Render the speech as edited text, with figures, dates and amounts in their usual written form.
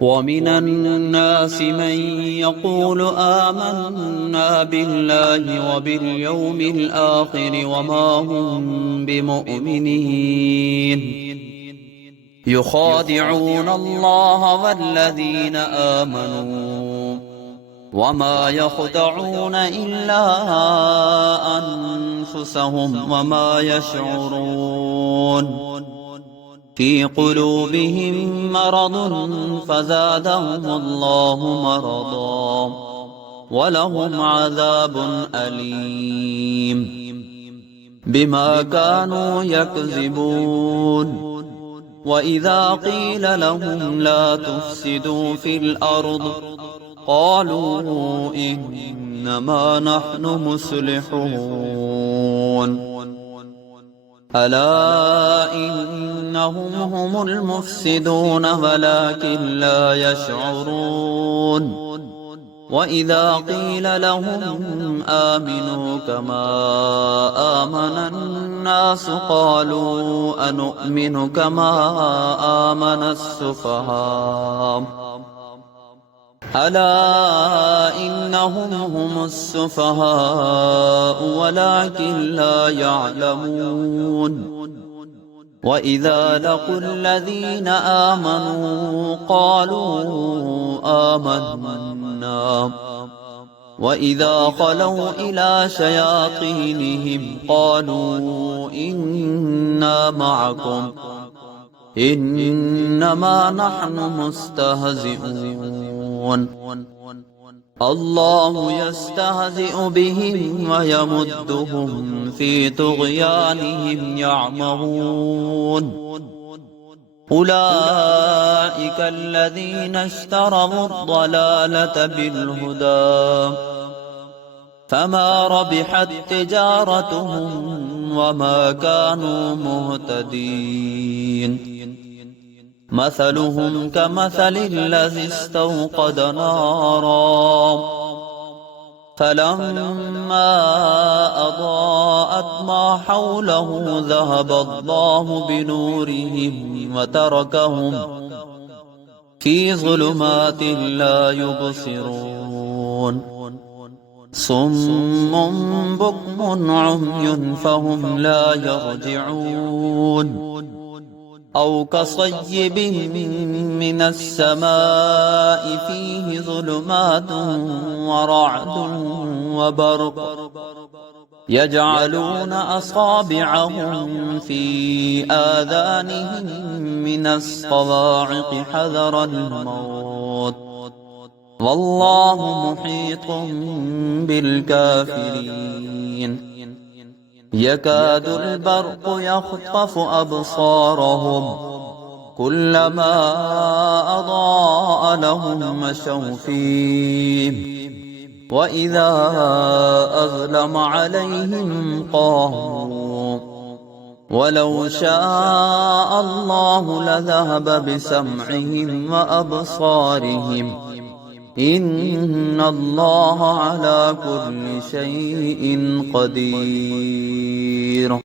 ومن الناس من يقول آمنا بالله وباليوم الآخر وما هم بمؤمنين يخادعون الله والذين آمنوا وما يخدعون إلا أنفسهم وما يشعرون في قلوبهم مرض فزادهم الله مرضا ولهم عذاب أليم بما كانوا يكذبون وإذا قيل لهم لا تفسدوا في الأرض قالوا إنما نحن مصلحون ألا إنهم هم المفسدون ولكن لا يشعرون وإذا قيل لهم آمنوا كما آمن الناس قالوا أنؤمن كما آمن السفهاء ألا إنهم هم السفهاء ولكن لا يعلمون وإذا لقوا الذين آمنوا قالوا آمنا وإذا خلوا إلى شياطينهم قالوا إنا معكم إنما نحن مستهزئون الله يستهزئ بهم ويمدهم في طغيانهم يعمهون أولئك الذين اشتروا الضلالة بالهدى فما ربحت تجارتهم وما كانوا مهتدين مثلهم كمثل الذي استوقد نارا فلما أضاءت ما حوله ذهب الله بنورهم وتركهم في ظلمات لا يبصرون صم بكم عمي فهم لا يرجعون أو كصيب من السماء فيه ظلمات ورعد وبرق يجعلون أصابعهم في آذانهم من الصواعق حذر الموت والله محيط بالكافرين يكاد البرق يخطف أبصارهم كلما أضاء لهم مشوا فيه وإذا أظلم عليهم قاموا ولو شاء الله لذهب بسمعهم وأبصارهم إن الله على كل شيء قدير